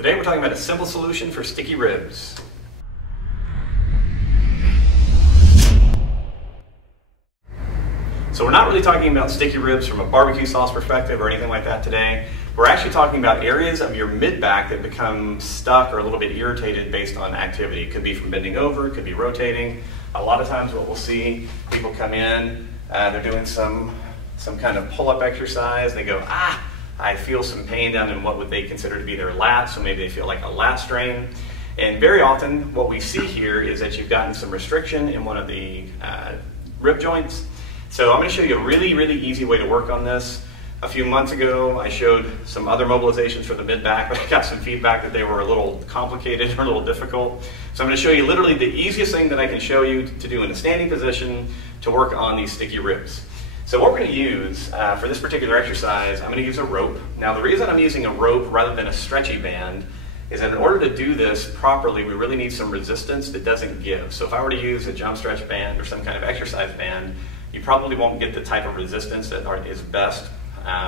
Today we're talking about a simple solution for sticky ribs. So we're not really talking about sticky ribs from a barbecue sauce perspective or anything like that today. We're actually talking about areas of your mid-back that become stuck or a little bit irritated based on activity. It could be from bending over, it could be rotating. A lot of times what we'll see, people come in, they're doing some kind of pull-up exercise. They go, I feel some pain down in what would they consider to be their lat, so maybe they feel like a lat strain. And very often what we see here is that you've gotten some restriction in one of the rib joints. So I'm going to show you a really, really easy way to work on this. A few months ago I showed some other mobilizations for the mid-back, but I got some feedback that they were a little complicated or a little difficult. So I'm going to show you literally the easiest thing that I can show you to do in a standing position to work on these sticky ribs. So what we're going to use for this particular exercise, I'm going to use a rope. Now the reason I'm using a rope rather than a stretchy band is that in order to do this properly, we really need some resistance that doesn't give. So if I were to use a jump stretch band or some kind of exercise band, you probably won't get the type of resistance that is best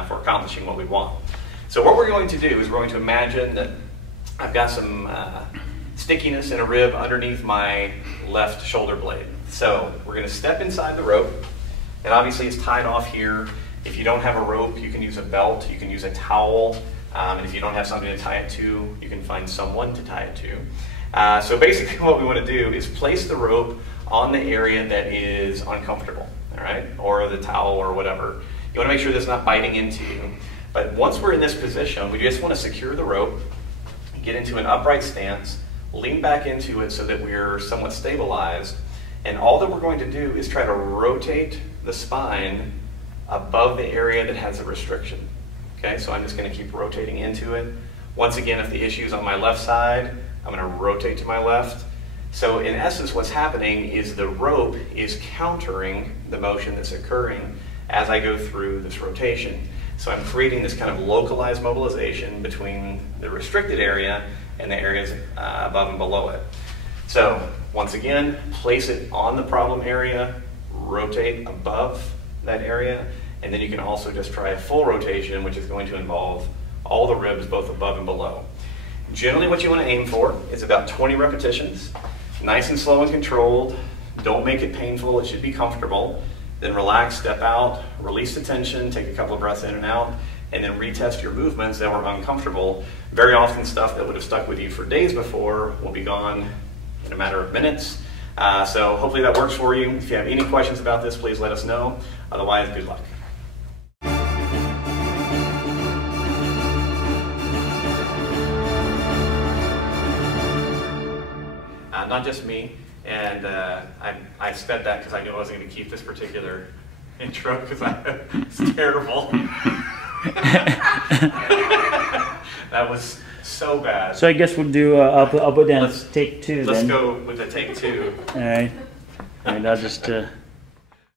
for accomplishing what we want. So what we're going to do is we're going to imagine that I've got some stickiness in a rib underneath my left shoulder blade. So we're going to step inside the rope. And obviously it's tied off here. If you don't have a rope, you can use a belt, you can use a towel, and if you don't have something to tie it to, you can find someone to tie it to. So basically what we want to do is place the rope on the area that is uncomfortable, all right? Or the towel or whatever. You want to make sure that's not biting into you. But once we're in this position, we just want to secure the rope, get into an upright stance, lean back into it so that we're somewhat stabilized, and all that we're going to do is try to rotate the spine above the area that has a restriction. Okay, so I'm just going to keep rotating into it. Once again, if the issue is on my left side, I'm going to rotate to my left. So in essence, what's happening is the rope is countering the motion that's occurring as I go through this rotation. So I'm creating this kind of localized mobilization between the restricted area and the areas above and below it. So once again, place it on the problem area, rotate above that area, and then you can also just try a full rotation, which is going to involve all the ribs both above and below. Generally what you want to aim for is about 20 repetitions, nice and slow and controlled. Don't make it painful, it should be comfortable. Then relax, step out, release the tension, take a couple of breaths in and out, and then retest your movements that were uncomfortable. Very often stuff that would have stuck with you for days before will be gone in a matter of minutes. So hopefully that works for you. If you have any questions about this, please let us know. Otherwise, good luck. Not just me, and I sped that because I knew I wasn't going to keep this particular intro because it's terrible. That was so bad. So I guess we'll do, I'll put down take two then. Let's go with the take two. All right. I'll just...